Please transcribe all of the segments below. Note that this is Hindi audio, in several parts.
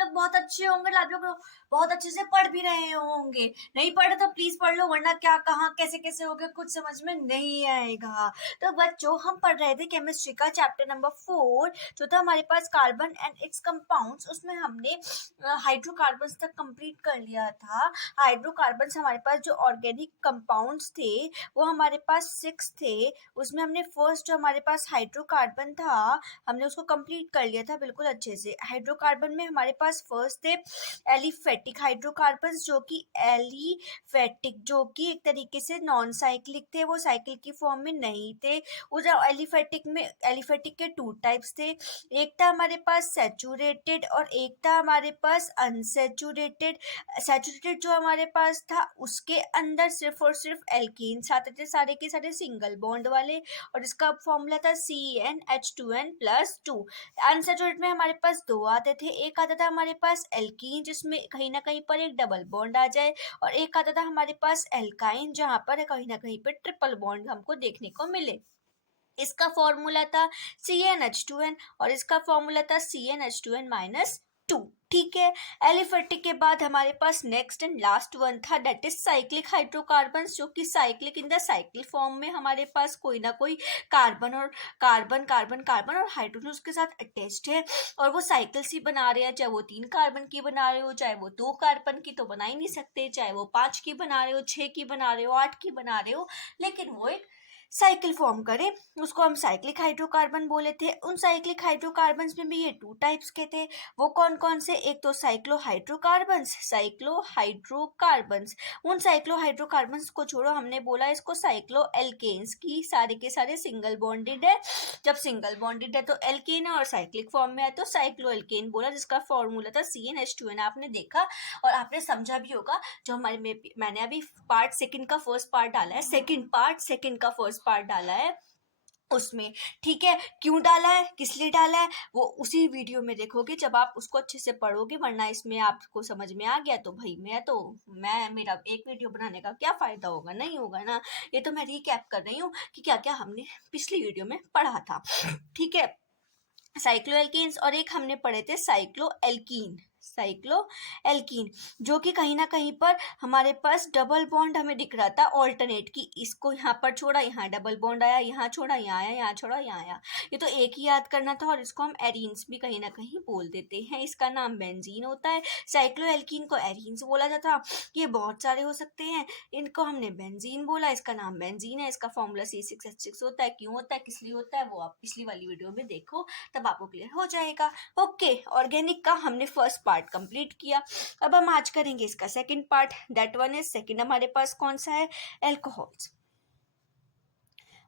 लोग बहुत अच्छे होंगे, आप लोग बहुत अच्छे से पढ़ भी रहे होंगे। नहीं पढ़े तो प्लीज पढ़ लो, वरना क्या कहाँ कैसे कैसे हो गया कुछ समझ में नहीं आएगा। तो बच्चों हम पढ़ रहे थे केमिस्ट्री का चैप्टर नंबर 4, जो था हमारे पास कार्बन एंड इट्स कंपाउंड्स। उसमें हमने हाइड्रोकार्बन्स तक कंप्लीट कर लिया था। हाइड्रोकार्बन्स हमारे पास जो ऑर्गेनिक कंपाउंड्स थे वो हमारे पास 6 थे। उसमें हमने फर्स्ट जो हमारे पास हाइड्रोकार्बन था हमने उसको कंप्लीट कर लिया था बिल्कुल अच्छे से। हाइड्रोकार्बन में हमारे पास फर्स्ट थे एलिफेटिक हाइड्रोकार्बन्स, जो कि एक तरीके से नॉन साइक्लिक थे, वो साइकिल की फॉर्म में नहीं थे। उस एलिफेटिक के 2 टाइप्स थे। एक था हमारे पास सैचुरेटेड और एक था हमारे पास अनसैचुरेटेड। सैचुरेटेड जो हमारे पास था उसके अंदर सिर्फ और सिर्फ एल्कीन्स आते थे, सारे के सारे सिंगल बॉन्ड वाले, और इसका फॉर्मूला था CnH2n+2। अनसैचुरेटेड में हमारे पास 2 आते थे, एक आता था हमारे पास एल्कीन जिसमें कहीं ना कहीं पर एक डबल बॉन्ड आ जाए, और एक आता था हमारे पास एल्काइन जहां पर कहीं ना कहीं पर ट्रिपल बॉन्ड हमको देखने को मिले। इसका फॉर्मूला था CnH2n और इसका फॉर्मूला था CnH2n-2। ठीक है। एलिफेटिक के बाद हमारे पास नेक्स्ट एंड लास्ट वन था, दैट इज साइक्लिक हाइड्रोकार्बन्स, जो कि cyclic in the cycle form में हमारे पास कोई ना कोई कार्बन और हाइड्रोजन उसके साथ अटैच्ड है, और वो साइकिल्स ही बना रहे हैं। चाहे वो 3 कार्बन की बना रहे हो, चाहे वो 2 कार्बन की तो बना ही नहीं सकते, चाहे वो 5 की बना रहे हो, 6 की बना रहे हो, 8 की बना रहे हो, लेकिन वो एक साइकिल फॉर्म करे, उसको हम साइक्लिक हाइड्रोकार्बन बोले थे। उन साइक्लिक हाइड्रोकार्बन्स में भी ये 2 टाइप्स के थे। वो कौन कौन से? एक तो साइक्लोहाइड्रोकार्बन्स। उन साइक्लोहाइड्रोकार्बन्स को छोड़ो, हमने बोला इसको साइक्लोएल्केन्स की, सारे के सारे सिंगल बॉन्डेड है। जब सिंगल बॉन्डेड है तो एल्केन है, और साइक्लिक फॉर्म में है तो साइक्लोएल्केन बोला, जिसका फॉर्मूला था CnH2n। आपने देखा और आपने समझा भी होगा। जो मैंने अभी पार्ट सेकंड का फर्स्ट पार्ट डाला है, सेकंड का फर्स्ट पार्ट डाला है उसमें, ठीक है। क्यों डाला है, किस लिए डाला है, वो उसी वीडियो में देखोगे जब आप उसको अच्छे से पढ़ोगे, वरना इसमें आपको समझ में आ गया तो भाई मेरा एक वीडियो बनाने का क्या फायदा होगा, नहीं होगा ना। ये तो मैं रिकैप कर रही हूँ कि क्या क्या हमने पिछली वीडियो में पढ़ा था, ठीक है। साइक्लोएल्केन्स और एक हमने पढ़े थे साइक्लोएल्कीन, जो कि कहीं ना कहीं पर हमारे पास डबल बॉन्ड हमें दिख रहा था ऑल्टरनेट की, इसको यहाँ पर छोड़ा, यहाँ डबल बॉन्ड आया, यहाँ छोड़ा, यहाँ आया, यहाँ छोड़ा, यहाँ आया। ये तो एक ही याद करना था, और इसको हम एरीन्स भी कहीं ना कहीं बोल देते हैं, इसका नाम बेंजीन होता है। साइक्लोएल्कीन को एरीन्स बोला जाता, ये बहुत सारे हो सकते हैं, इनको हमने बेंजीन बोला, इसका नाम बेंजीन है। इसका फॉर्मूला C6H6 होता है। क्यों होता है, किस लिए होता है, वो आप पिछली वाली वीडियो में देखो, तब आपको क्लियर हो जाएगा। ओके, ऑर्गेनिक का हमने फर्स्ट पार्ट कंप्लीट किया। अब हम आज करेंगे इसका second part, that one is second हमारे पास कौन सा है, alcohols.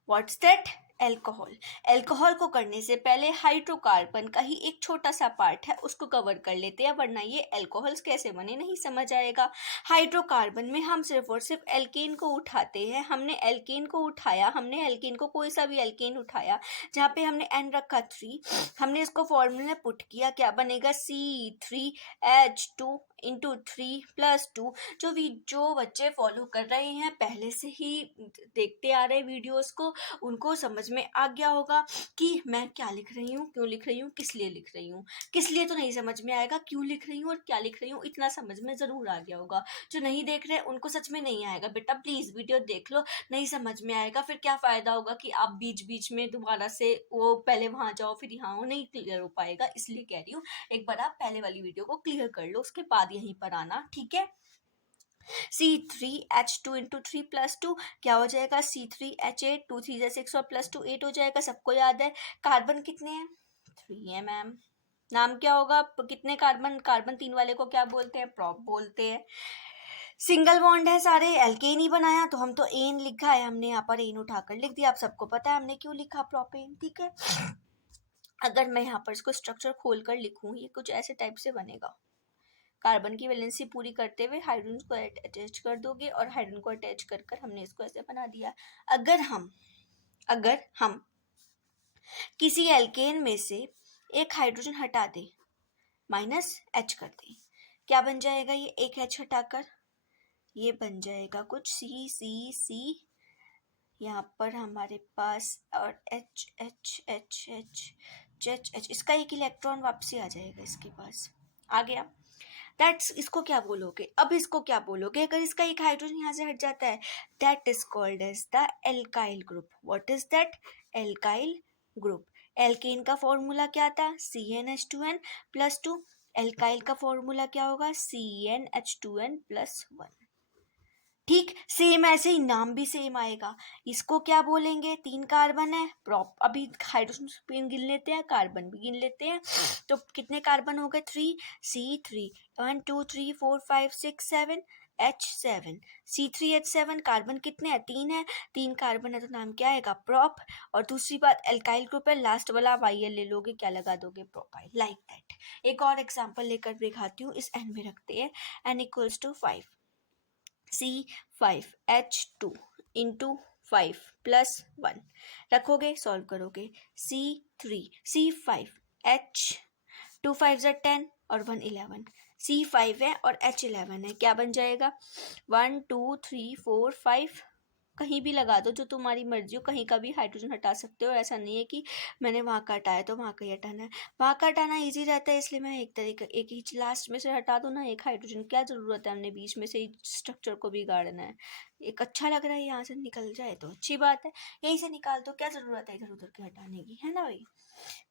What's that, alcohol. Alcohol को करने से पहले हाइड्रोकार्बन का ही एक छोटा सा पार्ट है, उसको कवर कर लेते हैं, वरना ये एल्कोहल्स कैसे बने नहीं समझ आएगा। हाइड्रोकार्बन में हम सिर्फ और सिर्फ एल्केन को उठाते हैं। हमने एल्केन को कोई सा भी एल्केन उठाया जहाँ पे हमने एन रखा 3, हमने इसको फॉर्मूला पुट किया, क्या बनेगा, C3H2 इंटू 3+2। जो बच्चे फॉलो कर रहे हैं, पहले से ही देखते आ रहे वीडियोस को, उनको समझ में आ गया होगा कि मैं क्या लिख रही हूँ, क्यों लिख रही हूँ, किस लिए लिख रही हूँ। किस लिए तो नहीं समझ में आएगा, क्यों लिख रही हूँ और क्या लिख रही हूँ इतना समझ में ज़रूर आ गया होगा। जो नहीं देख रहे उनको सच में नहीं आएगा। बेटा प्लीज़ वीडियो देख लो, नहीं समझ में आएगा फिर क्या फ़ायदा होगा कि आप बीच बीच में दोबारा से वो पहले वहाँ जाओ फिर यहाँ हो, नहीं क्लियर हो पाएगा। इसलिए कह रही हूँ एक बार आप पहले वाली वीडियो को क्लियर कर लो, उसके बाद यहीं पर आना, ठीक है। C3H2 इंटू 3+2 क्या हो जाएगा, C3H8, 2 3 6 और +2 8 हो जाएगा। सबको याद है कार्बन कितने हैं, 3 है मैम। नाम क्या होगा, कितने कार्बन 3 वाले को क्या बोलते हैं, प्रॉप बोलते हैं। सिंगल बॉन्ड है, सारे एल्केन ही बनाया, तो हम तो एन लिखा है, हमने यहाँ पर एन उठाकर लिख दिया। आप सबको पता है हमने क्यों लिखा प्रोपेन, ठीक है। अगर मैं यहाँ पर इसको स्ट्रक्चर खोल कर लिखूँ, ये कुछ ऐसे टाइप से बनेगा। कार्बन की वैलेंसी पूरी करते हुए हाइड्रोजन को अटैच कर दोगे, और हाइड्रोजन को अटैच कर कर हमने इसको ऐसे बना दिया। अगर हम किसी एल्केन में से एक हाइड्रोजन हटा दें, -H कर दें, क्या बन जाएगा, ये एक H हटाकर ये बन जाएगा कुछ C यहाँ पर हमारे पास, और H, इसका एक इलेक्ट्रॉन वापसी आ जाएगा इसके पास, आ गया। दैट्स, इसको क्या बोलोगे, अब इसको क्या बोलोगे अगर इसका एक हाइड्रोजन यहाँ से हट जाता है? That is called as the alkyl group. What is that? Alkyl group. Alkane का फॉर्मूला क्या था? CnH2n plus 2। एल्काइल का फॉर्मूला क्या होगा? CnH2n plus 1। ठीक, सेम ऐसे ही नाम भी सेम आएगा। इसको क्या बोलेंगे? 3 कार्बन है, प्रॉप अभी हाइड्रोजन स्पिन गिन लेते हैं, कार्बन भी गिन लेते हैं। तो कितने कार्बन हो गए? 3, C3, 1 2 3 4 5 6 7, H7, C3H7। कार्बन कितने हैं? 3 है, 3 कार्बन है तो नाम क्या आएगा? प्रॉप। और दूसरी बात, एल्काइल ग्रुप है, लास्ट वाला YL ले लोगे, क्या लगा दोगे? प्रोपाइल। Like that. एक और एग्जाम्पल लेकर दिखाती हूँ, इस N में रखते हैं N equals to 5, C5H2 into 5 plus 1 रखोगे, सॉल्व करोगे। C5H 2 5 10 और 1 11, C5 है और H11 है, क्या बन जाएगा? 1 2 3 4 5। कहीं भी लगा दो, जो तुम्हारी मर्जी हो, कहीं का भी हाइड्रोजन हटा सकते हो। ऐसा नहीं है कि मैंने वहाँ का हटाया तो वहाँ का ही हटाना है। वहाँ का हटाना ईजी रहता है, इसलिए मैं एक ही लास्ट में से हटा दो ना एक हाइड्रोजन, क्या ज़रूरत है हमने बीच में से ही स्ट्रक्चर को बिगाड़ना है। एक अच्छा लग रहा है यहाँ से निकल जाए तो अच्छी बात है, यहीं से निकाल दो, क्या ज़रूरत है इधर उधर के हटाने की, है ना भाई।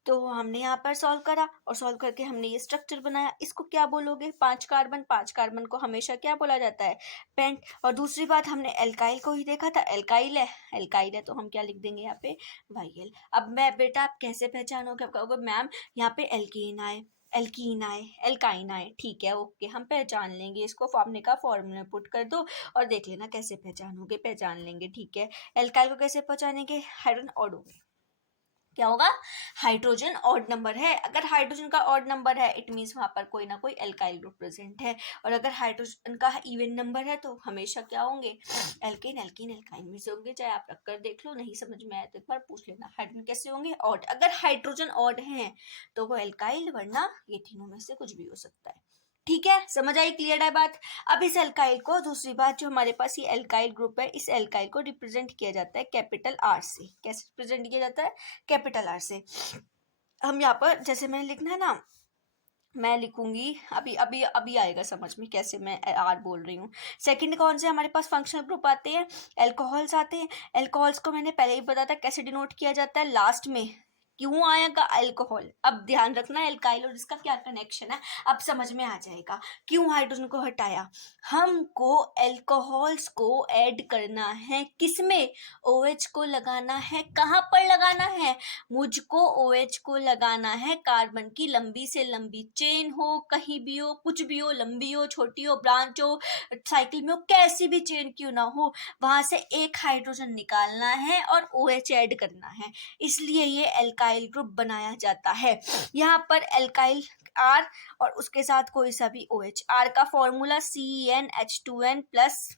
तो हमने यहाँ पर सॉल्व करा और सॉल्व करके हमने ये स्ट्रक्चर बनाया। इसको क्या बोलोगे? 5 कार्बन, 5 कार्बन को हमेशा क्या बोला जाता है? पेंट। और दूसरी बात, हमने एल्काइल को ही देखा था, एल्काइल है, एल्काइल है तो हम क्या लिख देंगे यहाँ पे? YL। अब मैं बेटा, आप कैसे पहचानोगे? आप कहोगे मैम यहाँ पे एल्कीन आए, एल्कीन आए, एल्काइन आए, ठीक है ओके, हम पहचान लेंगे इसको, आपने का फॉर्मूला पुट कर दो और देख लेना कैसे पहचानोगे, पहचान लेंगे, ठीक है। एल्काइल को कैसे पहचानेंगे? हाइड्रोजन ऑड होंगे, क्या होगा? हाइड्रोजन ऑड नंबर है, अगर हाइड्रोजन का ऑड नंबर है इट मीन्स वहां पर कोई ना कोई एल्काइल ग्रुप प्रेजेंट है, और अगर हाइड्रोजन का इवन नंबर है तो हमेशा क्या होंगे? एल्केन एल्कीन एल्काइन में से होंगे। चाहे आप रख कर देख लो, नहीं समझ में आया तो एक बार पूछ लेना। हाइड्रोजन कैसे होंगे? ऑड। अगर हाइड्रोजन ऑड है तो वो एल्काइल, वरना ये तीनों में से कुछ भी हो सकता है। ठीक है, समझ आई? क्लियर है बात? अब इस एल्काइल को, दूसरी बात, जो हमारे पास ये एल्काइल ग्रुप है, इस एल्काइल को रिप्रेजेंट किया जाता है कैपिटल R से। कैसे रिप्रेजेंट किया जाता है? कैपिटल R से। हम यहाँ पर जैसे मैंने लिखना है ना, मैं लिखूंगी, अभी अभी अभी आएगा समझ में कैसे मैं R बोल रही हूँ। सेकंड कौन से हमारे पास फंक्शनल ग्रुप आते हैं? एल्कोहल्स आते हैं। एल्कोहल्स को मैंने पहले ही बताया था कैसे डिनोट किया जाता है, लास्ट में क्यों आएगा अल्कोहल। अब ध्यान रखना एल्काइल और इसका क्या कनेक्शन है, अब समझ में आ जाएगा। क्यों हाइड्रोजन को हटाया? हमको एल्कोहल्स को ऐड करना है, किसमें? OH को लगाना है। कहाँ पर लगाना है? मुझको OH को लगाना है कार्बन की लंबी से लंबी चेन हो, कहीं भी हो, कुछ भी हो, लंबी हो, छोटी हो, ब्रांच हो, साइकिल में हो, कैसी भी चेन क्यों ना हो, वहां से एक हाइड्रोजन निकालना है और OH ऐड करना है, इसलिए ये एल्काइल ग्रुप बनाया जाता है। यहाँ पर एल्काइल R और उसके साथ कोई सा भी OH। R का फॉर्मूला CnH2n प्लस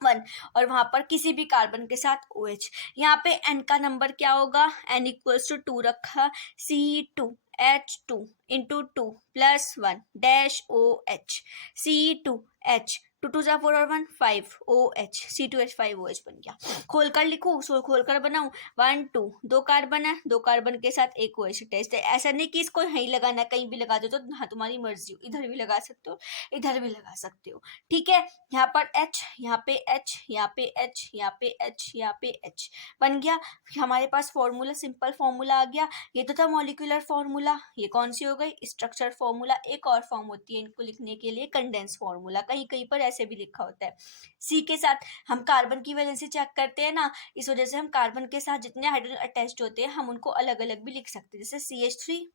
1 और वहां पर किसी भी कार्बन के साथ OH। यहाँ पे N का नंबर क्या होगा? N इक्वल्स टू 2 रखा, C2H2 into 2 plus 1 dash OH, C2H 2 2 4 और 1 5 OH, C2H5 OH बन गया। खोल कर लिखूं, सो खोल कर बनाऊं, 1 2 दो कार्बन है, दो कार्बन के साथ एक OH टेस्ट है। ऐसा नहीं कि इसको यहीं लगाना, कहीं भी लगा दो तो हाँ तुम्हारी मर्जी हो, इधर भी लगा सकते हो, इधर भी लगा सकते हो, ठीक है। यहाँ पर H, यहाँ पे H, यहाँ पे H, यहाँ पे H, यहाँ पे H बन गया। हमारे पास फॉर्मूला, सिंपल फॉर्मूला आ गया। ये तो था मॉलिक्यूलर फॉर्मूला, ये कौन सी हो गई? Structure formula. एक और फॉर्म होती है इनको लिखने के लिए, कंडेंस फॉर्मूला, कहीं कहीं पर ऐसे भी लिखा होता है। C के साथ हम कार्बन की वैलेंसी चेक करते हैं ना, इस वजह से हम कार्बन के साथ जितने हाइड्रोजन अटैच्ड होते हैं हम उनको अलग अलग भी लिख सकते हैं, जैसे CH3,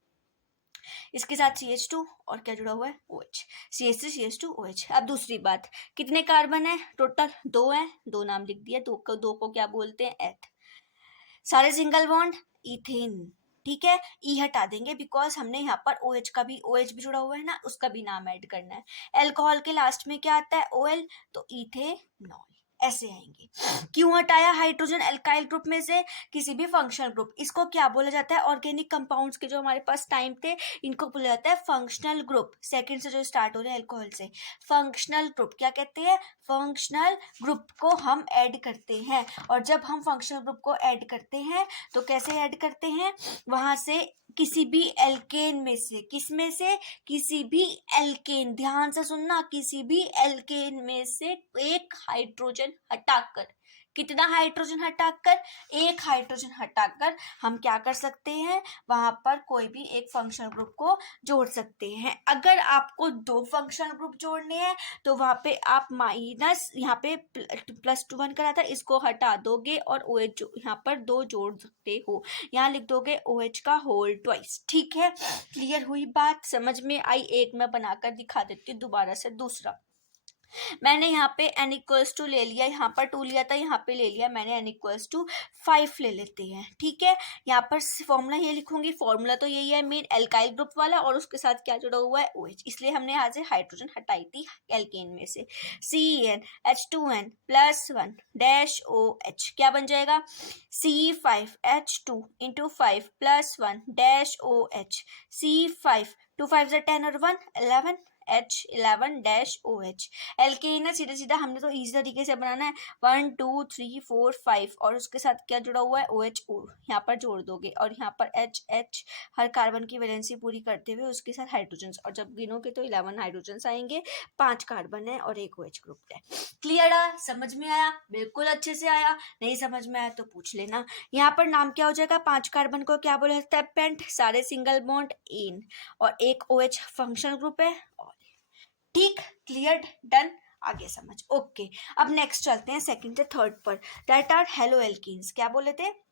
इसके साथ CH2 और क्या जुड़ा हुआ है? OH, CH3 CH2 OH। अब दूसरी बात, कितने कार्बन है टोटल? 2 है, 2 नाम लिख दिया, दो को क्या बोलते हैं? एथ। सारे सिंगल बॉन्ड, इथेन, ठीक है। ई हटा देंगे बिकॉज हमने यहाँ पर OH भी जुड़ा हुआ है ना, उसका भी नाम ऐड करना है। एल्कोहल के लास्ट में क्या आता है? OL, तो इथेनॉल। ऐसे आएंगे। क्यों हटाया हाइड्रोजन एल्काइल ग्रुप में से? किसी भी फंक्शनल ग्रुप, इसको क्या बोला जाता है? ऑर्गेनिक कंपाउंड्स के जो हमारे पास टाइम थे इनको बोला जाता है फंक्शनल ग्रुप। सेकंड से जो स्टार्ट हो रहे हैं अल्कोहल से, फंक्शनल ग्रुप क्या कहते हैं? फंक्शनल ग्रुप को हम ऐड करते हैं, और जब हम फंक्शनल ग्रुप को ऐड करते हैं तो कैसे ऐड करते हैं? वहां से किसी भी एल्केन में से, किस में से? किसी भी एल्केन, ध्यान से सुनना, किसी भी एल्केन में से एक हाइड्रोजन हटाकर, कितना हाइड्रोजन हटाकर? एक हाइड्रोजन हटाकर हम क्या कर सकते हैं? वहां पर कोई भी एक फंक्शनल ग्रुप को जोड़ सकते हैं। अगर आपको दो फंक्शनल ग्रुप जोड़ने हैं तो वहां पे आप माइनस, यहाँ पे +2 करा था, इसको हटा दोगे और OH यहाँ पर 2 जोड़ सकते हो, यहाँ लिख दोगे OH का होल ट्वाइस। ठीक है, क्लियर हुई बात? समझ में आई? एक मैं बनाकर दिखा देती हूँ दोबारा से। दूसरा, मैंने यहाँ पे n=2 ले लिया, यहाँ पर 2 लिया था, यहाँ पे ले लिया मैंने n=5 ले लेते हैं। ठीक है, यहाँ पर फॉर्मूला ये लिखूंगी, फॉर्मूला तो यही है मेन एल्काइल ग्रुप वाला, और उसके साथ क्या जुड़ा हुआ है? OH, इसलिए हमने यहाँ से हाइड्रोजन हटाई थी एल्केन में से। CnH2n+1 डैश OH क्या बन जाएगा? C5H2 × 5 + 1 डैश OH, C5 2 5 10 और 1 11 H11 डैश OH। एल्केन है, सीधा सीधा हमने तो इजी तरीके से बनाना है, 1 2 3 4 5 और उसके साथ क्या जुड़ा हुआ है? OH, यहाँ पर जोड़ दोगे, और यहाँ पर H हर कार्बन की वैलेंसी पूरी करते हुए उसके साथ हाइड्रोजन, और जब गिनोगे तो 11 हाइड्रोजन आएंगे, 5 कार्बन है और एक OH ग्रुप है। क्लियर है? समझ में आया? बिल्कुल अच्छे से आया। नहीं समझ में आया तो पूछ लेना। यहाँ पर नाम क्या हो जाएगा? 5 कार्बन को क्या बोला जाता है? पेंट, सारे सिंगल बॉन्ड इन, और एक OH फंक्शनल ग्रुप है। ठीक, क्लियर, डन, आगे समझ। ओके, अब नेक्स्ट चलते हैं सेकंड से थर्ड पर, दैट आर हेलो एल्कीन्स। क्या बोले थे?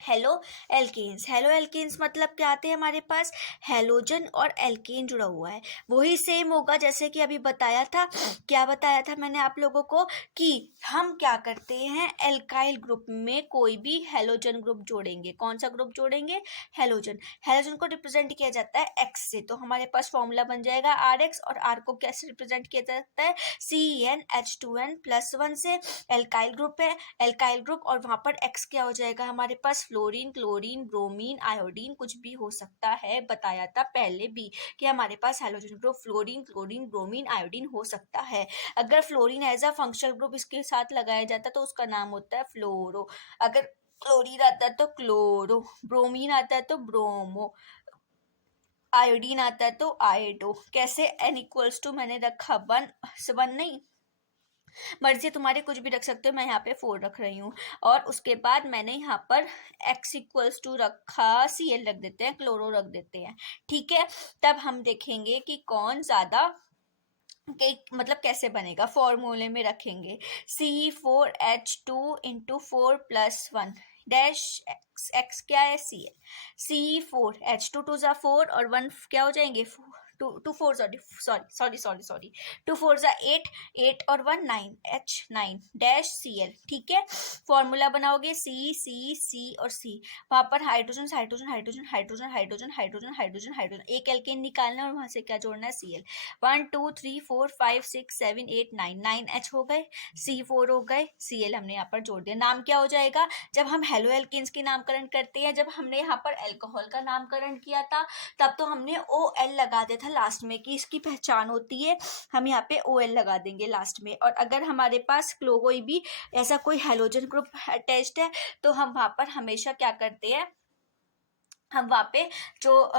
Halo alkanes. हेलो एल्केन्स मतलब क्या आते हैं हमारे पास? हेलोजन और एल्केन जुड़ा हुआ है, वही सेम होगा जैसे कि अभी बताया था। क्या बताया था मैंने आप लोगों को? कि हम क्या करते हैं, एल्काइल ग्रुप में कोई भी हेलोजन ग्रुप जोड़ेंगे। कौन सा ग्रुप जोड़ेंगे? हेलोजन। हेलोजन को रिप्रेजेंट किया जाता है X से, तो हमारे पास फॉर्मूला बन जाएगा RX, और R को कैसे रिप्रेजेंट किया जाता है? CnH2n+1 से। एल्काइल ग्रुप है, एल्काइल ग्रुप, और वहां पर X क्या हो जाएगा हमारे पास? फ्लोरीन, क्लोरीन, ब्रोमीन, आयोडीन, कुछ भी हो सकता है। बताया था पहले भी कि हमारे पास hydrogen group fluorine, chlorine, bromine, iodine हो सकता है। अगर fluorine as a functional group इसके साथ लगाया जाता तो उसका नाम होता है फ्लोरो। अगर क्लोरीन आता है तो क्लोरो, ब्रोमीन आता है तो ब्रोमो, आयोडीन आता है तो आयोडो। कैसे? n=, मैंने रखा 1 नहीं, मर्जी तुम्हारे, कुछ भी रख सकते हो, मैं यहाँ पे 4 रख रही हूँ। और उसके बाद मैंने यहाँ पर x=, रखा, Cl रख देते हैं, क्लोरो रख देते हैं। ठीक है, तब हम देखेंगे कि कौन ज्यादा मतलब कैसे बनेगा। फॉर्मूले में रखेंगे C4H2 × 4 + 1 डैश x क्या है? Cl। C4H2 2 = 4 और 1 क्या हो जाएंगे? 2 4 सॉरी 2 4 = 8, 8 और 1 9, H9 डैश Cl। ठीक है, फॉर्मूला बनाओगे C और C, वहां पर hydrogen hydrogen hydrogen hydrogen hydrogen hydrogen hydrogen hydrogen, एक एल्केन निकालना है और वहां से क्या जोड़ना है? Cl। 1 2 3 4 5 6 7 8 9, 9 H हो गए, C4 हो गए, Cl हमने यहाँ पर जोड़ दिया। नाम क्या हो जाएगा? जब हम हेलो एल्केन्स के नामकरण करते हैं, जब हमने यहाँ पर अल्कोहल का नामकरण किया था तब तो हमने OL लगा दिया था लास्ट में, कि इसकी पहचान होती है, हम यहाँ पे OL लगा देंगे लास्ट में। और अगर हमारे पास कोई भी ऐसा कोई हेलोजन ग्रुप अटैच्ड है तो हम वहां पर हमेशा क्या करते हैं, हम वहाँ पे जो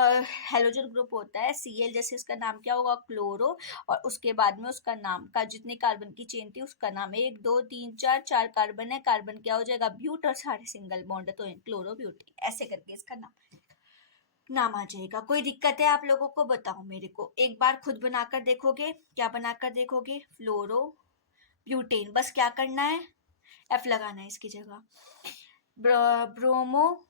हेलोजन ग्रुप होता है Cl, जैसे उसका नाम क्या होगा? क्लोरो, और उसके बाद में उसका नाम का जितने कार्बन की चेन थी उसका नाम 1 2 3 4 4 कार्बन है, कार्बन क्या हो जाएगा? ब्यूट, और सारे सिंगल बॉन्ड है तो क्लोरो ब्यूटेन, ऐसे करके इसका नाम आ जाएगा। कोई दिक्कत है आप लोगों को? बताओ मेरे को, एक बार खुद बनाकर देखोगे? क्या बनाकर देखोगे? फ्लोरो ब्यूटेन, बस क्या करना है? F लगाना है इसकी जगह। ब्रोमो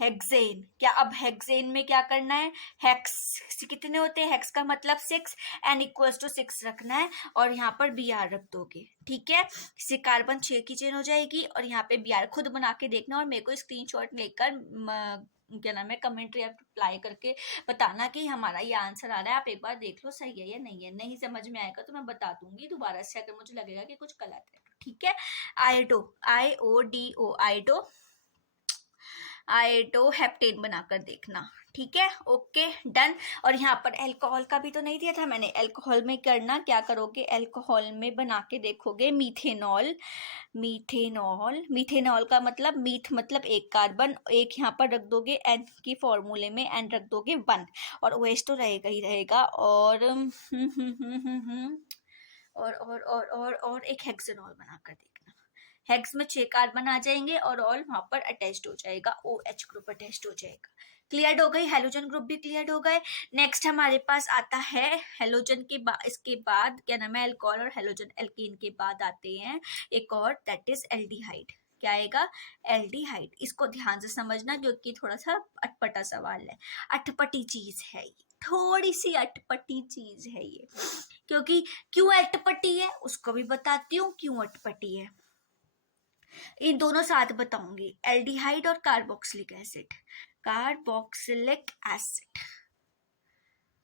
हेक्सेन, क्या अब हेक्सेन में क्या करना है? हेक्स कितने होते हैं? हेक्स का मतलब 6, n=6 रखना है, और यहाँ पर Br रख दोगे। ठीक है, इससे कार्बन 6 की चेन हो जाएगी, और यहाँ पे Br खुद बना के देखना, और मेरे को स्क्रीनशॉट लेकर क्या नाम है, कमेंट्री अप्लाई करके बताना कि हमारा ये आंसर आ रहा है। आप एक बार देख लो सही है या नहीं है, नहीं समझ में आएगा तो मैं बता दूंगी दोबारा से, अगर मुझे लगेगा कि कुछ गलत है। ठीक है। आयोडो, IODO, आयोडो हेप्टेन बनाकर देखना, ठीक है, ओके डन। और यहाँ पर अल्कोहल का भी तो नहीं दिया था मैंने, अल्कोहल में करना क्या करोगे, अल्कोहल में बना के देखोगे मीथेनॉल, मीथेनॉल का मतलब मीथ मतलब एक कार्बन, एक यहाँ पर रख दोगे एन की फॉर्मूले में, एन रख दोगे 1, और OH तो रहेगा ही रहेगा, और और एक हेक्सेनॉल बनाकर देखना। हेक्स में 6 कार्बन आ जाएंगे और ऑल वहां पर अटैच्ड हो जाएगा, OH ग्रुप अटैच्ड हो जाएगा। क्लियर हो गई, हेलोजन ग्रुप भी क्लियर हो गए। नेक्स्ट हमारे पास आता है हेलोजन के बाद, इसके बाद क्या नाम है, अल्कोहल और हेलोजन एल्कीन के बाद आते हैं एक और, दैट इज एल्डिहाइड। क्या आएगा, एल्डिहाइड। इसको ध्यान से समझना क्योंकि थोड़ा सा अटपटा सवाल है, अटपटी चीज है ये, थोड़ी सी अटपटी चीज है ये। क्योंकि क्यों अटपटी है उसको भी बताती हूँ, क्यों अटपटी है इन दोनों साथ बताऊंगी, एल्डिहाइड और कार्बोक्सिलिक एसिड, कार्बोक्सिलिक एसिड,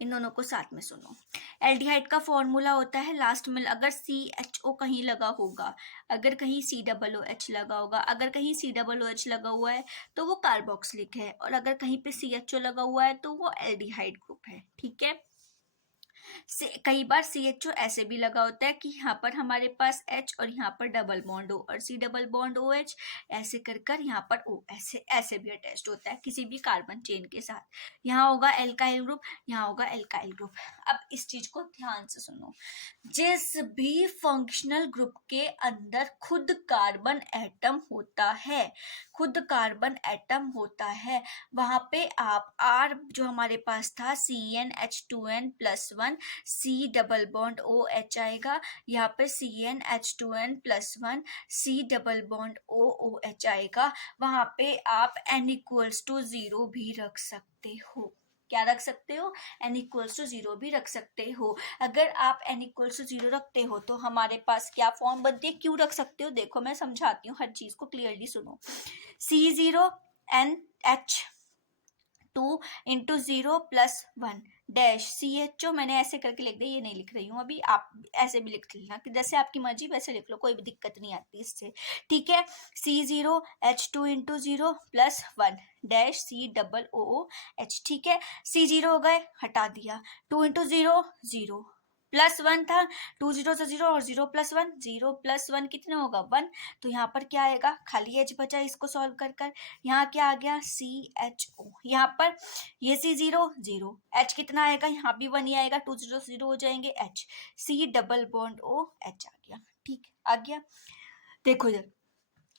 इन दोनों को साथ में सुनो। एल्डिहाइड का फॉर्मूला होता है लास्ट में अगर CHO कहीं लगा होगा, अगर कहीं COOH लगा होगा, अगर कहीं COOH लगा हुआ है तो वो कार्बोक्सिलिक है, और अगर कहीं पे CHO लगा हुआ है तो वो एल्डिहाइड ग्रुप है, ठीक है। कई बार CHO ऐसे भी लगा होता है कि यहाँ पर हमारे पास H और यहाँ पर डबल बॉन्ड O, और C डबल बॉन्ड OH, ऐसे कर कर यहाँ पर O ऐसे भी अटैच्ड होता है किसी भी कार्बन चेन के साथ। यहाँ होगा एल्काइल ग्रुप, यहाँ होगा एल्काइल ग्रुप। अब इस चीज को ध्यान से सुनो, जिस भी फंक्शनल ग्रुप के अंदर खुद कार्बन एटम होता है, खुद कार्बन एटम होता है, वहां पे आप R जो हमारे पास था CnH2n+1, C double bond OH आएगा, यहाँ पे CnH2n+1, C double bond OH आएगा, वहां पे आप n=0 भी रख सकते हो। क्या रख सकते हो, n=0 भी रख सकते हो। अगर आप n=0 रखते हो तो हमारे पास क्या फॉर्म बनती है, क्यों रख सकते हो, देखो मैं समझाती हूँ, हर चीज को क्लियरली सुनो। C0NH2 × 0 + 1 डैश CHO, मैंने ऐसे करके लिख दिया, ये नहीं लिख रही हूँ अभी, आप ऐसे भी लिख लेना कि जैसे आपकी मर्जी वैसे लिख लो, कोई भी दिक्कत नहीं आती इससे, ठीक है। C0H2 × 0 + 1 डैश COOH, ठीक है। C0 हो गए, हटा दिया, 2 × 0 0 +1 था, 2 0 से 0 और 0 + 1, 0 + 1 कितना होगा 1, तो यहाँ पर क्या आएगा, खाली H बचा, इसको सॉल्व कर कर यहाँ क्या आ गया CHO, यहाँ पर ये C0 0, H कितना आएगा, यहाँ भी 1 ही आएगा, 2 0 0 हो जाएंगे, H, C double bond OH आ गया, ठीक आ गया। देखो इधर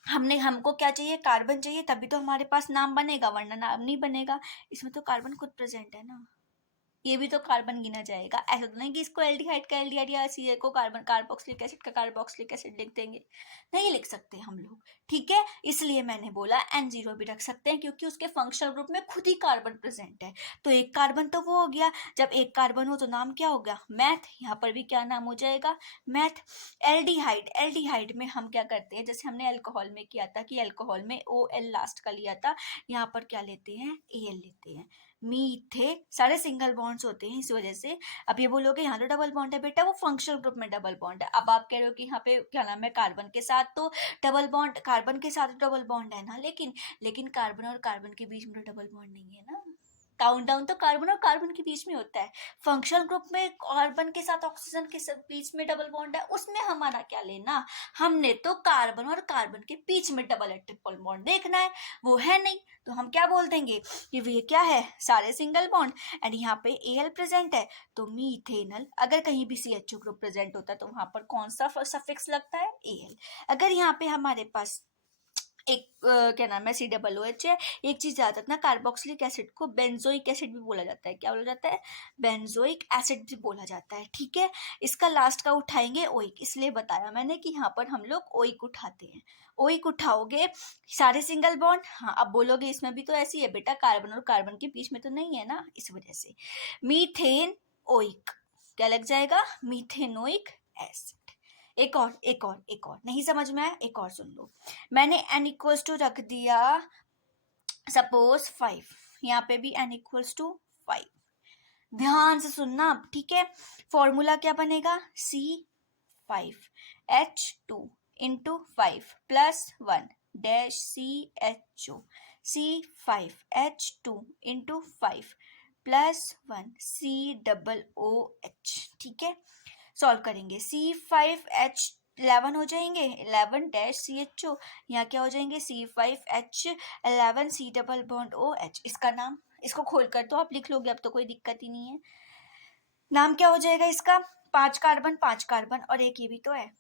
हमको क्या चाहिए, कार्बन चाहिए, तभी तो हमारे पास नाम बनेगा, वरना नाम नहीं बनेगा। इसमें तो कार्बन खुद प्रेजेंट है ना, ये भी तो कार्बन गिना जाएगा। ऐसा तो नहीं कि इसको एल्डिहाइड का एल्डिहाइड या सी को कार्बन कार्बोक्सिलिक एसिड का कार्बोक्सिलिक एसिड लिख देंगे, नहीं लिख सकते हम लोग, ठीक है। इसलिए मैंने बोला N0 भी रख सकते हैं क्योंकि उसके फंक्शनल ग्रुप में खुद ही कार्बन प्रेजेंट है, तो एक कार्बन तो वो हो गया, जब एक कार्बन हो तो नाम क्या होगा, मैथ, यहाँ पर भी क्या नाम हो जाएगा, मैथ। एल्डिहाइड में हम क्या करते हैं, जैसे हमने अल्कोहल में किया था कि अल्कोहल में OL लास्ट का लिया था, यहाँ पर क्या लेते हैं, AL लेते हैं। मीथे सारे सिंगल बॉन्ड्स होते हैं इस वजह से। अब ये बोलोगे यहाँ तो डबल बॉन्ड है बेटा, वो फंक्शनल ग्रुप में डबल बॉन्ड है। अब आप कह रहे हो कि यहाँ पे क्या नाम है, कार्बन के साथ तो डबल बॉन्ड, कार्बन के साथ डबल बॉन्ड है ना, लेकिन कार्बन और कार्बन के बीच में तो डबल बॉन्ड नहीं है ना, काउंट डाउन तो कार्बन और कार्बन के बीच में होता है। फंक्शनल ग्रुप में कार्बन के साथ ऑक्सीजन के बीच में डबल बॉन्ड है, उसमें हमारा क्या लेना, हमने तो कार्बन और कार्बन के बीच में डबल या ट्रिपल बॉन्ड देखना है, वो है नहीं, तो हम क्या बोल देंगे कि ये क्या है, सारे सिंगल बॉन्ड, एंड यहाँ पे AL प्रेजेंट है तो मीथेनल। अगर कहीं भी CHO ग्रुप प्रेजेंट होता है तो वहां पर कौन सा सफिक्स लगता है, AL। अगर यहाँ पे हमारे पास एक क्या नाम है COOH है, एक चीज याद रखना, कार्बोक्सिलिक एसिड को बेंजोइक एसिड भी बोला जाता है, क्या बोला जाता है, बेंजोइक एसिड भी बोला जाता है, ठीक है। इसका लास्ट का उठाएंगे ओइक, इसलिए बताया मैंने कि यहाँ पर हम लोग ओइक उठाते हैं। ओइक उठाओगे, सारे सिंगल बॉन्ड, हाँ अब बोलोगे इसमें भी तो ऐसी है बेटा, कार्बन और कार्बन के बीच में तो नहीं है ना, इस वजह से मीथेन ओइक, क्या लग जाएगा, मीथेनोइक एसिड। एक और नहीं समझ में आया, एक और सुन लो। मैंने n = रख दिया सपोज 5, यहाँ पे भी n = 5, ध्यान से सुनना अब, ठीक है। फॉर्मूला क्या बनेगा, C5H2 into 5 plus 1 dash CHO C5H2 into 5 plus 1 COOH। ठीक है, सॉल्व करेंगे। C5H11 हो जाएंगे 11 डैश CHO, यहाँ क्या हो जाएंगे C5H11 C double bond OH। इसका नाम, इसको खोल कर तो आप लिख लोगे, अब तो कोई दिक्कत ही नहीं है। नाम क्या हो जाएगा इसका, 5 कार्बन और एक ये भी तो है।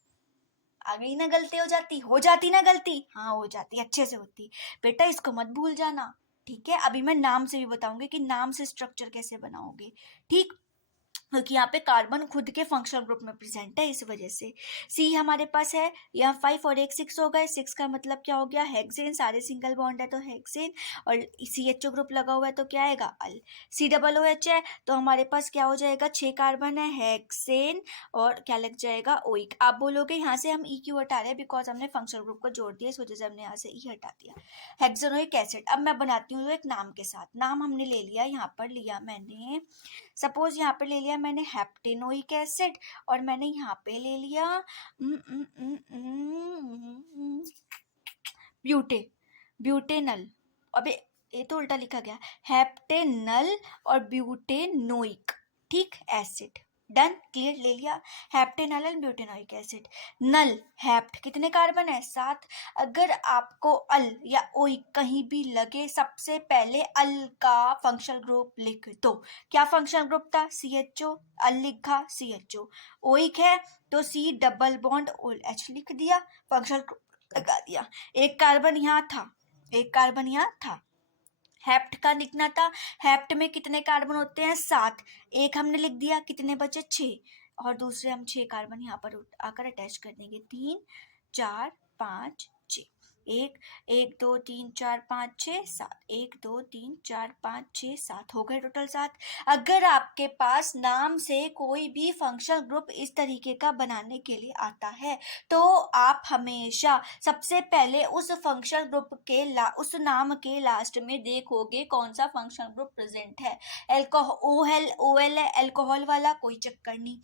आ गई ना गलती, हो जाती ना गलती, हाँ हो जाती, अच्छे से होती बेटा, इसको मत भूल जाना। ठीक है, अभी मैं नाम से भी बताऊंगी कि नाम से स्ट्रक्चर कैसे बनाओगे। ठीक, क्योंकि यहाँ पे कार्बन खुद के फंक्शनल ग्रुप में प्रेजेंट है, इस वजह से। सी हमारे पास है, यहाँ 5 और एक 6 हो गए। 6 का मतलब क्या हो गया, हेक्सेन, सारे सिंगल बॉन्ड है तो हेक्सेन, और CHO ग्रुप लगा हुआ है तो क्या आएगा, अल। COOH है तो हमारे पास क्या हो जाएगा, 6 कार्बन है, हेक्सेन, और क्या लग जाएगा, ओइक। आप बोलोगे यहाँ से हम EQ हटा रहे हैं बिकॉज हमने फंक्शनल ग्रुप को जोड़ दिया, इस वजह से हमने यहाँ से E हटा दिया। हेक्सेनोइक एसिड, अब मैं बनाती हूँ एक नाम के साथ। नाम हमने ले लिया, यहाँ पर लिया मैंने, सपोज यहाँ पे ले लिया मैंने हेप्टेनोइक एसिड, और मैंने यहाँ पे ले लिया ब्यूटेनल। अबे ये तो उल्टा लिखा गया, हेप्टेनल और ब्यूटेनोइक, ठीक, एसिड। डन, क्लियर, ले लिया हेप्टेनल एंड ब्यूटेनोइक एसिड। नल, हेप्ट कितने कार्बन है, 7। अगर आपको अल या ओइक कहीं भी लगे, सबसे पहले अल का फंक्शनल ग्रुप लिख दो। क्या फंक्शनल ग्रुप था, CHO, अल लिखा CHO। ओइक है तो C डबल बॉन्ड OH लिख दिया, फंक्शनल ग्रुप लगा दिया। एक कार्बन यहाँ था, एक कार्बन यहाँ था। हेप्ट का लिखना था, हेप्ट में कितने कार्बन होते हैं, 7। एक हमने लिख दिया, कितने बचे, 6, और दूसरे हम 6 कार्बन यहाँ पर आकर अटैच कर देंगे, 3 4 5 6। 1 1 2 3 4 5 6 7, 1 2 3 4 5 6 7 हो गए टोटल 7। अगर आपके पास नाम से कोई भी फंक्शनल ग्रुप इस तरीके का बनाने के लिए आता है, तो आप हमेशा सबसे पहले उस फंक्शनल ग्रुप के उस नाम के लास्ट में देखोगे कौन सा फंक्शनल ग्रुप प्रेजेंट है। OL है, अल्कोहल वाला, कोई चक्कर नहीं।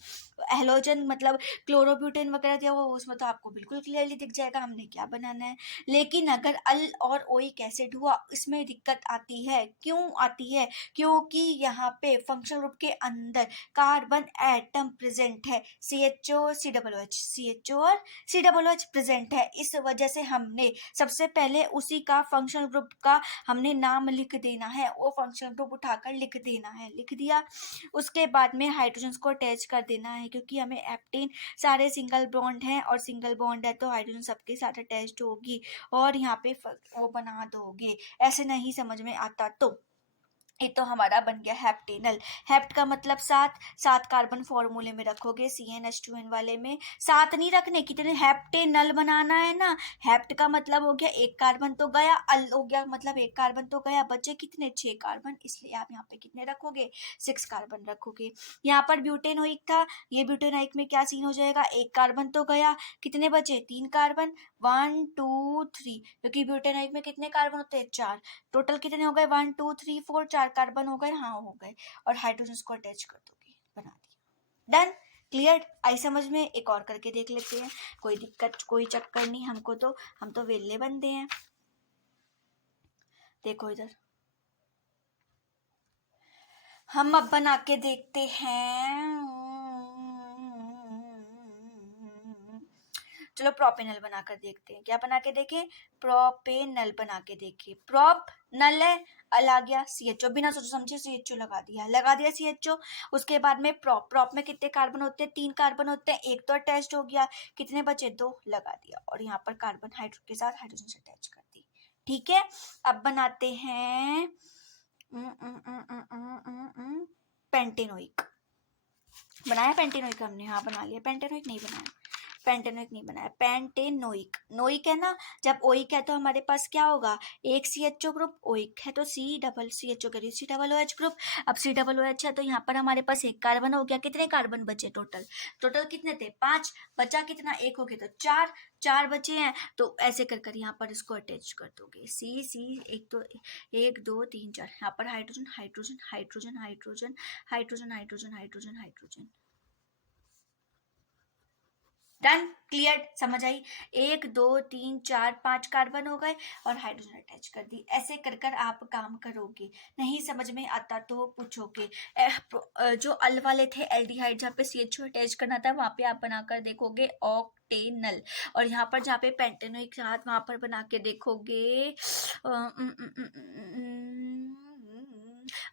हेलोजन मतलब क्लोरोब्यूटेन वगैरह दिया हुआ, उसमें तो आपको बिल्कुल क्लियरली दिख जाएगा हमने क्या बनाना है। लेकिन अगर अल और ओइक एसिड हुआ, इसमें दिक्कत आती है। क्यों आती है, क्योंकि यहाँ पे फंक्शनल ग्रुप के अंदर कार्बन एटम प्रेजेंट है, CHO COOH, CHO और COOH प्रेजेंट है। इस वजह से हमने सबसे पहले उसी का फंक्शनल ग्रुप का हमने नाम लिख देना है, वो फंक्शनल ग्रुप उठाकर लिख देना है, लिख दिया। उसके बाद में हाइड्रोजन को अटैच कर देना है, क्योंकि हमें एप्टेन, सारे सिंगल बॉन्ड हैं और सिंगल बॉन्ड है तो हाइड्रोजन सबके साथ अटैच्ड होगी, और यहाँ पे वो बना दोगे। ऐसे नहीं समझ में आता तो ये तो हमारा बन गया हेप्टेनल। हेप्ट का मतलब 7, 7 कार्बन फॉर्मूले में रखोगे, CnH2n वाले में 7 नहीं रखने, कितने, हेप्टेनल बनाना है ना। हेप्ट का मतलब हो गया एक कार्बन तो गया, अल हो गया मतलब एक कार्बन तो गया, बचे कितने, 6 कार्बन, इसलिए आप यहाँ पे कितने रखोगे, 6 कार्बन रखोगे। यहाँ पर ब्यूटेनोइक था, ये ब्यूटेनोइक में क्या सीन हो जाएगा, एक कार्बन तो गया, कितने बचे, 3 कार्बन, 1 2 3, क्योंकि ब्यूटेनोइक में कितने कार्बन होते हैं, 4। टोटल कितने हो गए, 1 2 3 4, 4 कार्बन हो गए, हाँ हो गए, और हाइड्रोजन को अटैच कर दोगे, बना दिया। डन, क्लियर, आई समझ में। एक और करके देख लेते हैं, कोई दिक्कत कोई चक्कर नहीं हमको, तो हम तो वेले बंदे हैं। देखो इधर, हम अब बना के देखते हैं, चलो प्रोपेनल बनाकर देखते हैं। क्या बना के देखें, प्रोपेनल बना के देखें। प्रोप नल है, अल आ गया, CHO, बिना सोचे समझे CHO लगा दिया CHO। उसके बाद में प्रोप, प्रोप में कितने कार्बन होते हैं, 3 कार्बन होते हैं, एक तो अटैच्ड हो गया, कितने बचे, 2 लगा दिया, और यहाँ पर कार्बन हाइड्रो के साथ हाइड्रोजन से अटैच कर दी। ठीक है, अब बनाते हैं पेंटेनोइक। बनाया पेंटेनोइक हमने, हाँ बना लिया। पेंटेनोइक नहीं बनाया, पेंटेनोइक नहीं बनाया, पेंटेनोइक। नोइक है ना, जब ओइक है तो हमारे पास क्या होगा, एक CHO ग्रुप, ओइक है तो C डबल CHO करिए COOH ग्रुप। अब COOH है तो यहाँ पर हमारे पास एक कार्बन हो गया, कितने कार्बन बचे टोटल, टोटल कितने थे, 5, बचा कितना, एक हो गया तो 4, 4 बचे हैं, तो ऐसे कर कर यहाँ पर इसको अटैच कर दोगे, C एक तो 1 2 3 4, यहाँ पर hydrogen hydrogen hydrogen hydrogen hydrogen hydrogen hydrogen hydrogen, done, clear, समझ आई। 1 2 3 4 5 कार्बन हो गए और हाइड्रोजन अटैच कर दी। ऐसे कर कर आप काम करोगे। नहीं समझ में आता तो पूछोगे। जो अल वाले थे एल्डिहाइड, जहाँ पे CHO अटैच करना था वहां पे आप बनाकर देखोगे ऑक्टेनल, और यहाँ पर जहाँ पे पेंटेनोइक साथ वहां पर बना के देखोगे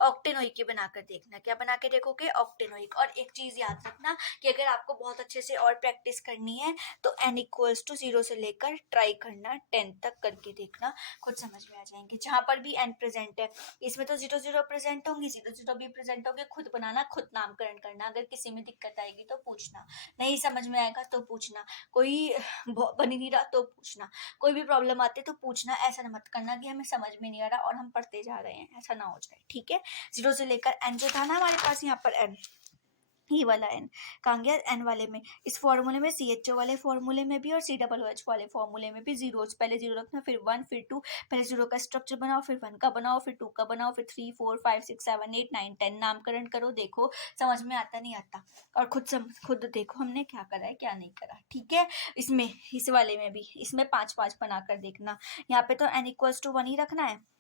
ऑक्टेनोइक की बनाकर देखना। क्या बना के देखोगे? ऑक्टेनोइक। और एक चीज याद रखना कि अगर आपको बहुत अच्छे से और प्रैक्टिस करनी है तो n=0 से लेकर ट्राई करना 10 तक करके देखना, खुद समझ में आ जाएंगे। जहां पर भी n प्रेजेंट है इसमें तो 0 0 प्रेजेंट होंगी, 0 0 भी प्रेजेंट होंगे। खुद बनाना, खुद नामकरण करना। अगर किसी में दिक्कत आएगी तो पूछना, नहीं समझ में आएगा तो पूछना, कोई बन ही नहीं रहा तो पूछना, कोई भी प्रॉब्लम आती है तो पूछना। ऐसा ना मत करना कि हमें समझ में नहीं आ रहा और हम पढ़ते जा रहे हैं, ऐसा ना हो जाए, ठीक है। 0 से लेकर n जो था ना हमारे पास यहाँ पर n, ये वाला n कहाँ गया? n वाले में, इस फॉर्मूले में, CHO वाले फॉर्मूले में भी और COOH वाले फॉर्मूले में भी जीरोस। पहले 0 रखना, फिर 1, फिर 2। पहले 0 का स्ट्रक्चर बनाओ, फिर 1 का बनाओ, फिर 2 का बनाओ, फिर 3 4 5 6 7 8 9 10 नामकरण करो। देखो समझ में आता नहीं आता, और खुद देखो हमने क्या करा है क्या नहीं करा, ठीक है। इसमें, इस वाले में भी, इसमें 5 5 बनाकर देखना। यहाँ पे तो n=1 ही रखना है।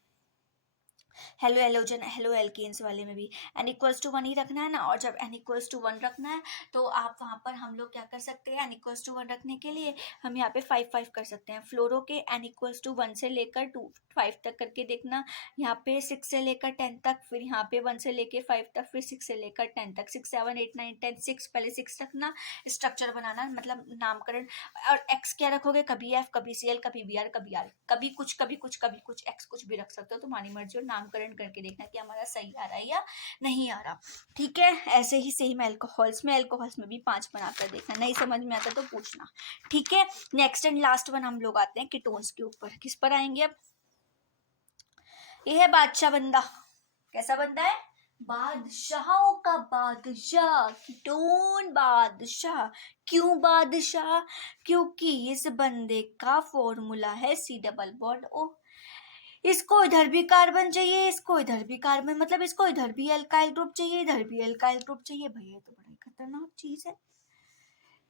हेलो एलोजन, हेलो एल्केन्स वाले में भी n=1 ही रखना है ना। और जब n=1 रखना है तो आप वहाँ पर, हम लोग क्या कर सकते हैं, n=1 रखने के लिए हम यहाँ पे 5 5 कर सकते हैं। फ्लोरो के n=1 से लेकर 2 5 तक करके देखना। यहाँ पे 6 से लेकर 10 तक, फिर यहाँ पे 1 से लेकर 5 तक, फिर 6 से लेकर 10 तक, 6 7 8 9 10 6, पहले 6 रखना, स्ट्रक्चर बनाना, मतलब नामकरण। और x क्या रखोगे? कभी f, कभी Cl, कभी Br, कभी R, कभी कुछ कभी कुछ कभी कुछ, x कुछ भी रख सकते हो, तुम्हारी मर्जी। और नामकरण करके देखना कि हमारा सही आ रहा है या नहीं आ रहा, ठीक है। ऐसे ही सेम एल्कोहल्स में भी 5 बनाकर देखना। नहीं समझ में आता तो पूछना, ठीक है। नेक्स्ट एंड लास्ट वन हम लोग आते हैं कीटोन्स के ऊपर। किस पर आएंगे अब? ये है बादशाह बंदा। कैसा बंदा है? बादशाहों का बादशाह, कीटोन बादशाह। क्यों बादशाह? क्योंकि इस बंदे का फॉर्मूला है C+O। इसको इधर भी कार्बन चाहिए, इसको इधर भी कार्बन, मतलब इसको इधर भी एल्काइल ग्रुप चाहिए, इधर भी एल्काइल ग्रुप चाहिए। भैया तो बड़ी खतरनाक चीज है।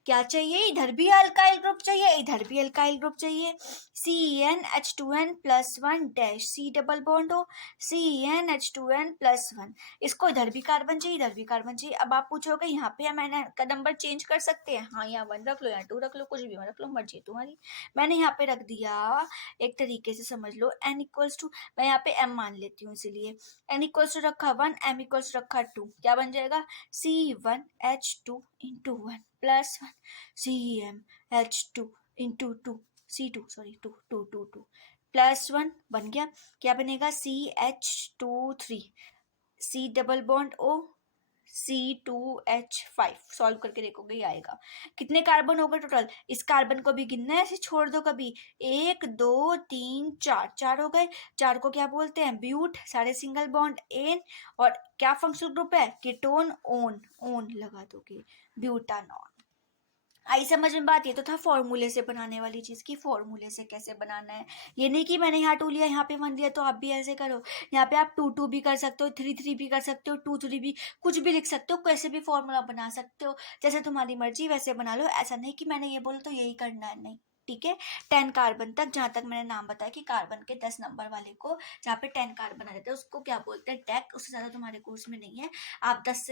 क्या चाहिए? इधर भी अल्काइल ग्रुप चाहिए, इधर भी अल्काइल ग्रुप चाहिए। CnH2n+1 dash, C double bond हो, CnH2n+1। इसको इधर भी कार्बन चाहिए, इधर भी कार्बन चाहिए। अब आप पूछोगे यहाँ पे मैंने का नंबर चेंज कर सकते हैं? हाँ, यहाँ 1 रख लो, यहाँ 2 रख लो, कुछ भी रख लो, मर्जी है तुम्हारी। मैंने यहाँ पे रख दिया, एक तरीके से समझ लो, n=, मैं यहाँ पे m मान लेती हूँ, इसीलिए n= रखा 1, m= रखा 2। क्या बन जाएगा? C1H2 × 1 +1 CmH2 × 2 C2, सॉरी 2 2 2 2 +1 बन गया। क्या बनेगा? CH2 3, C double bond O, C2H5। Solve करके देखोगे ये आएगा। कितने कार्बन हो गए टोटल? इस कार्बन को भी गिनना है, ऐसे छोड़ दो कभी। 1 2 3 4, 4 हो गए। 4 को क्या बोलते हैं? ब्यूट, सारे सिंगल बॉन्ड एन। और क्या फंक्शनल ग्रुप है? कीटोन ओन, ओन लगा दोगे, ब्यूटानॉन। आई समझ में बात? ये तो था फॉर्मूले से बनाने वाली चीज की, फॉर्मूले से कैसे बनाना है। ये नहीं कि मैंने यहाँ 2 लिया, यहाँ पे 1 दिया तो आप भी ऐसे करो। यहाँ पे आप 2 2 भी कर सकते हो, 3 3 भी कर सकते हो, 2 3 भी, कुछ भी लिख सकते हो, कैसे भी फॉर्मूला बना सकते हो, जैसे तुम्हारी मर्जी वैसे बना लो। ऐसा नहीं कि मैंने ये बोला तो यही करना है, नहीं, ठीक है। 10 कार्बन तक, जहां तक मैंने नाम बताया कि कार्बन के 10 नंबर वाले को, जहाँ पे 10 कार्बन आ जाते हैं उसको क्या बोलते हैं? डेक। उससे ज्यादा तुम्हारे कोर्स में नहीं है। आप 10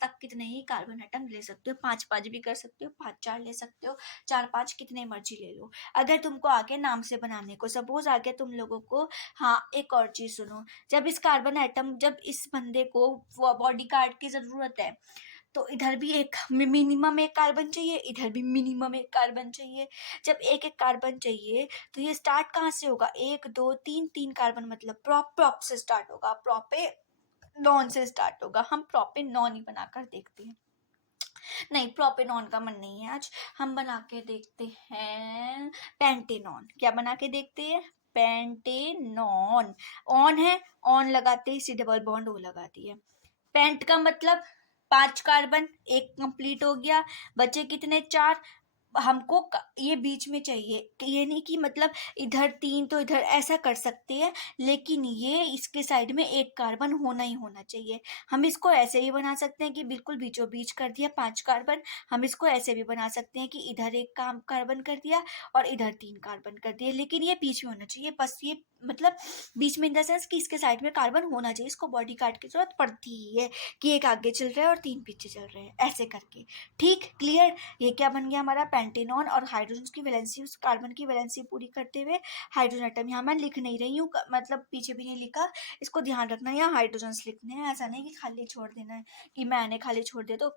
तक कितने ही कार्बन एटम ले सकते हो, 5 5 भी कर सकते हो, 5 4 ले सकते हो, 4 5 कितने मर्जी ले लो। अगर तुमको आगे नाम से बनाने को, सपोज आगे तुम लोगों को, हाँ एक और चीज सुनो, जब इस कार्बन एटम, जब इस बंदे को बॉडी गार्ड की जरूरत है तो इधर भी एक मिनिमम एक कार्बन चाहिए, इधर भी मिनिमम एक कार्बन चाहिए। जब एक एक कार्बन चाहिए तो ये स्टार्ट कहाँ से होगा? 1 2 3 3 कार्बन, मतलब प्रोप से स्टार्ट होगा, प्रोपे नॉन से स्टार्ट होगा। हम प्रोपे नॉन ही बनाकर देखते हैं। नहीं, प्रोपेनॉन का मन नहीं है आज, हम बना के देखते हैं पेंटेनॉन। क्या बना के देखते हैं? पेंटेनॉन। ऑन है, ऑन लगाते ही C डबल बॉन्ड O लगाती है। पेंट का मतलब 5 कार्बन, एक कंप्लीट हो गया, बचे कितने? 4। हमको ये बीच में चाहिए कि ये नहीं कि मतलब इधर 3 तो इधर ऐसा कर सकते हैं, लेकिन ये इसके साइड में एक कार्बन होना ही होना चाहिए। हम इसको ऐसे भी बना सकते हैं कि बिल्कुल बीचों बीच कर दिया 5 कार्बन। हम इसको ऐसे भी बना सकते हैं कि इधर एक काम कार्बन कर दिया और इधर 3 कार्बन कर दिए, लेकिन ये बीच में होना चाहिए। बस ये मतलब बीच में इन द सेंस कि इसके साइड में कार्बन होना चाहिए। इसको बॉडी कार्ड की जरूरत पड़ती ही है कि एक आगे चल रहा है और 3 पीछे चल रहे हैं, ऐसे करके। ठीक, क्लियर। ये क्या बन गया हमारा पेंटेनॉन, और हाइड्रोजन की वैलेंसी, उस कार्बन की वैलेंसी पूरी करते हुए हाइड्रोजन एटम। यहाँ मैं लिख नहीं रही हूँ, मतलब पीछे भी नहीं लिखा। इसको ध्यान रखना, यहाँ हाइड्रोजन लिखने हैं, ऐसा नहीं कि खाली छोड़ देना है कि मैंने खाली छोड़ दिया तो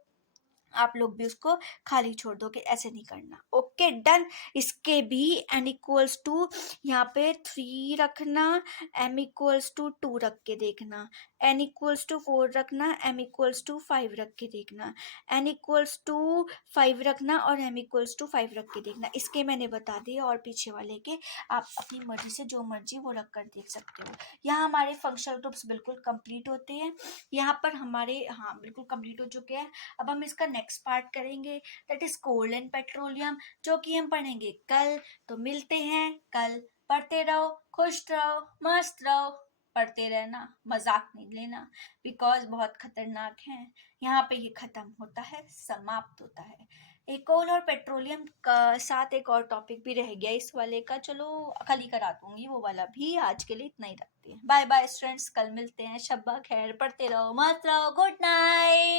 आप लोग भी उसको खाली छोड़ दोगे, ऐसे नहीं करना। Okay done. इसके भी n इक्वल्स टू यहाँ पे 3 रखना, m इक्वल्स टू 2 रख के देखना, n इक्वल्स टू 4 रखना, m इक्वल्स टू 5 रख के देखना, n इक्वल्स टू 5 रखना और m इक्वल्स टू 5 रख के देखना। इसके मैंने बता दिया, और पीछे वाले के आप अपनी मर्जी से जो मर्जी वो रख कर देख सकते हो। यहाँ हमारे फंक्शनल ग्रुप्स बिल्कुल कंप्लीट होते हैं। यहाँ पर हमारे हाँ बिल्कुल कंप्लीट हो चुके हैं। अब हम इसका नेक्स्ट पार्ट करेंगे, that is coal and petroleum, जो कि हम पढ़ेंगे कल। तो मिलते हैं कल। पढ़ते रहो, खुश रहो, मस्त रहो। पढ़ते रहना, मजाक नहीं लेना, बिकॉज बहुत खतरनाक है। यहाँ पे ये खत्म होता है, समाप्त होता है। एक कोल और पेट्रोलियम का साथ एक और टॉपिक भी रह गया इस वाले का, चलो कल ही करा दूंगी वो वाला भी। आज के लिए इतना ही रखते हैं। बाय बाय स्टूडेंट्स, कल मिलते हैं। शब्बा खैर, पढ़ते रहो, मस्त रहो, गुड नाइट।